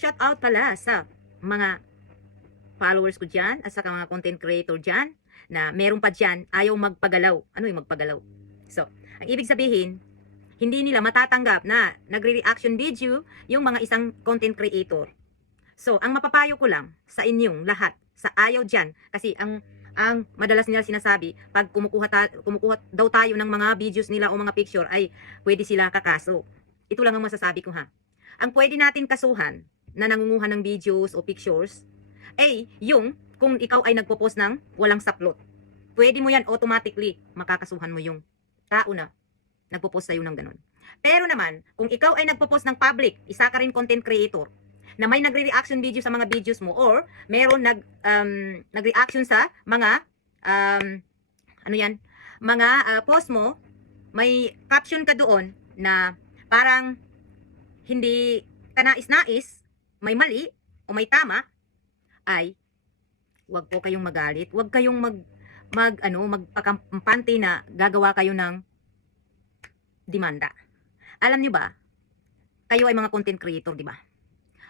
shout out pala sa mga followers ko dyan at saka mga content creator dyan na meron pa dyan ayaw magpagalaw. Ano yung magpagalaw? So, ang ibig sabihin, hindi nila matatanggap na nagre-reaction video yung mga isang content creator. So, ang mapapayo ko lang sa inyong lahat, sa ayaw dyan, kasi ang madalas nila sinasabi, pag kumukuha daw tayo ng mga videos nila o mga picture, ay pwede sila kakaso. Ito lang ang masasabi ko ha. Ang pwede natin kasuhan na nangunguha ng videos o pictures, ay yung kung ikaw ay nagpo-post ng walang saplot. Pwede mo yan automatically, makakasuhan mo yung tao na nagpo-post sa'yo ng ganun. Pero naman, kung ikaw ay nagpo-post ng public, isa ka rin content creator, na may nagre-reaction video sa mga videos mo or meron nag-reaction sa mga ano yan, mga post mo, may caption ka doon na parang hindi kanais-nais, may mali o may tama, ay wag po kayong magalit, wag kayong magpakampante na gagawa kayo ng demanda. Alam niyo ba, kayo ay mga content creator, di ba?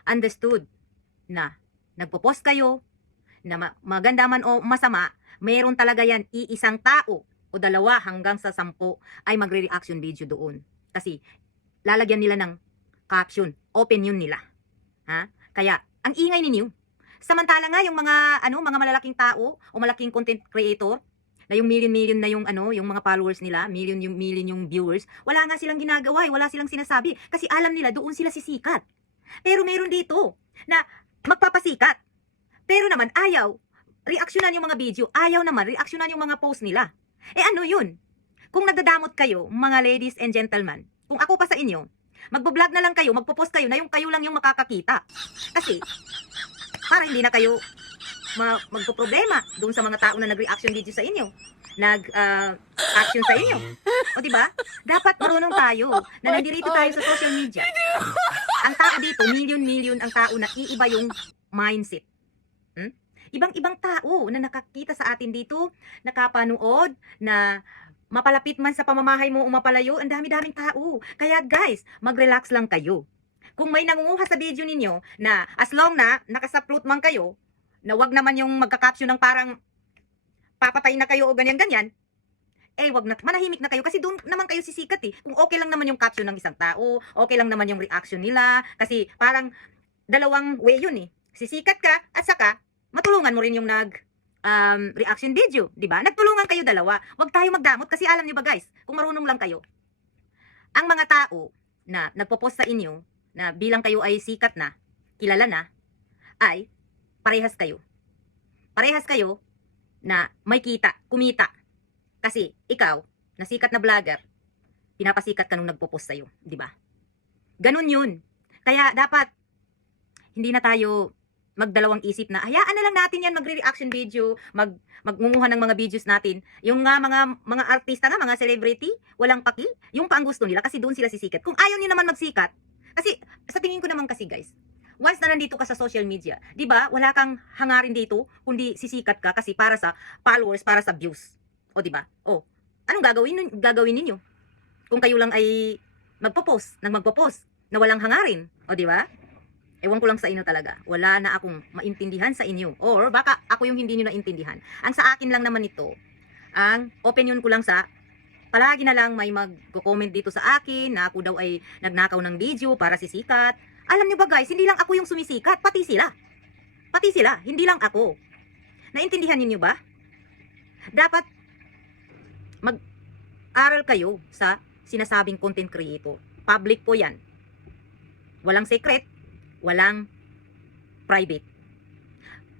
Understood na nagpo-post kayo na maganda man o masama, mayroon talaga yan iisang tao o dalawa hanggang sa 10 ay magre-reaction video doon. Kasi lalagyan nila ng caption, open yun nila. Ha? Kaya ang ingay ninyo. Samantala nga yung mga mga malalaking tao o malaking content creator na yung million na yung yung mga followers nila, million yung viewers, wala nga silang ginagawa, wala silang sinasabi kasi alam nila doon sila sisikat. Pero meron dito na magpapasikat. Pero naman ayaw reaksyonan yung mga video, ayaw naman reaksyonan yung mga post nila. Eh ano yun? Kung nagdadamot kayo, mga ladies and gentlemen, kung ako pa sa inyo, magbo-vlog na lang kayo, magpo-post kayo na yung kayo lang yung makakakita. Kasi para hindi na kayo magpo-problema doon sa mga tao na nag-reaction video sa inyo, nag-action sa inyo. O diba? Dapat marunong tayo na nandito tayo sa social media. Ang tao dito, million ang tao na iiba yung mindset. Ibang-ibang tao na nakakita sa atin dito, nakapanood, na mapalapit man sa pamamahay mo o mapalayo, ang dami-daming tao. Kaya guys, mag-relax lang kayo. Kung may nangunguha sa video ninyo na as long na nakasaplot man kayo, na wag naman yung magka-caption ng parang papatay na kayo o ganyan-ganyan, eh wag na, manahimik na kayo kasi doon naman kayo sisikat eh. Kung okay lang naman yung caption ng isang tao, okay lang naman yung reaction nila, kasi parang dalawang way yun eh. Sisikat ka at saka matulungan mo rin yung reaction video, di ba? Nagtulungan kayo dalawa. Wag tayo magdamot kasi alam niyo ba guys, kung marunong lang kayo, ang mga tao na nagpo-post sa inyo na bilang kayo ay sikat na, kilala na, ay parehas kayo. Parehas kayo na may kumita. Kasi ikaw, na sikat na vlogger, pinapasikat ka nung nagpo-post sa'yo, di ba? Ganun yun. Kaya dapat, hindi na tayo magdalawang isip na, hayaan na lang natin yan magre-reaction video, magngunguha ng mga videos natin. Yung nga mga artista nga, mga celebrity, walang paki, yung pa ang gusto nila kasi doon sila sisikat. Kung ayaw niyo naman magsikat, kasi sa tingin ko naman kasi guys, once na nandito ka sa social media, di ba, wala kang hangarin dito, kundi sisikat ka kasi para sa followers, para sa views. O di ba? O, anong gagawin ninyo? Kung kayo lang ay magpo-post na walang hangarin, o di ba? Ewan ko lang sa inyo talaga. Wala na akong maintindihan sa inyo. Or baka ako yung hindi nyo naintindihan. Ang sa akin lang naman ito, ang opinion ko lang sa, palagi na lang may mag-comment dito sa akin na ako daw ay nagnakaw ng video para sisikat. Alam nyo ba guys, hindi lang ako yung sumisikat, pati sila. Pati sila, hindi lang ako. Naintindihan niyo ba? Dapat mag-aral kayo sa sinasabing content creator. Public po yan. Walang secret, walang private.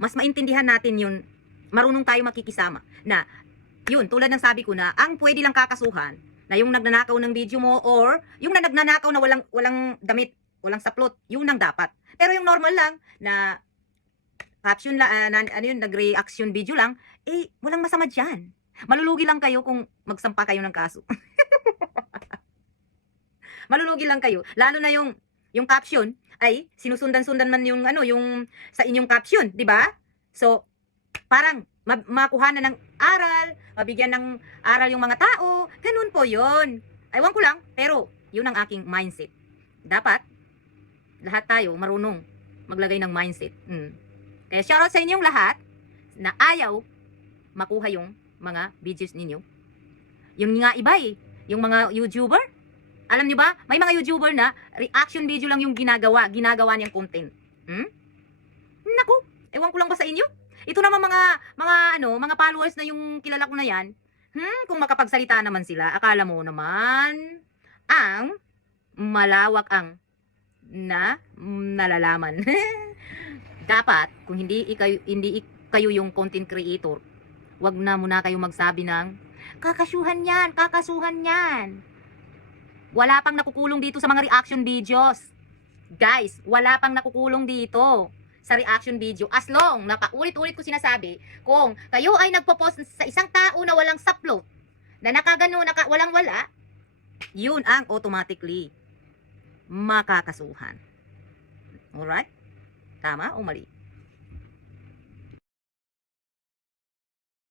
Mas maintindihan natin yun, marunong tayo makikisama. Na, yun, tulad ng sabi ko na, ang pwede lang kakasuhan, na yung nagnanakaw ng video mo, or yung nagnanakaw na walang damit, walang saplot, yun ang dapat. Pero yung normal lang, na caption lang, nag-reaction video lang, eh, walang masama dyan. Malulugi lang kayo kung magsampa kayo ng kaso. Malulugi lang kayo. Lalo na yung caption ay sinusundan-sundan man yung yung sa inyong caption, di ba? So, parang makuha na ng aral, mabigyan ng aral yung mga tao, ganun po 'yon. Aywan ko lang, pero yun ang aking mindset. Dapat lahat tayo marunong maglagay ng mindset. Kaya shoutout sa inyong lahat na ayaw makuha yung mga videos ninyo. Yung nga iba yung mga YouTuber, alam nyo ba, may mga YouTuber na reaction video lang yung ginagawa niyang content. Naku, ewan ko lang ba sa inyo? Ito naman mga followers na yung kilala ko na yan, kung makapagsalita naman sila, akala mo naman ang malawak ang nalalaman. Dapat kung hindi kayo yung content creator, wag na muna kayo magsabi ng kakasuhan yan. Wala pang nakukulong dito sa mga reaction videos. Guys, wala pang nakukulong dito sa reaction video. As long na paulit-ulit ko sinasabi, kung kayo ay nagpo-post sa isang tao na walang upload, na walang-wala, yun ang automatically makakasuhan. Alright? Tama o mali?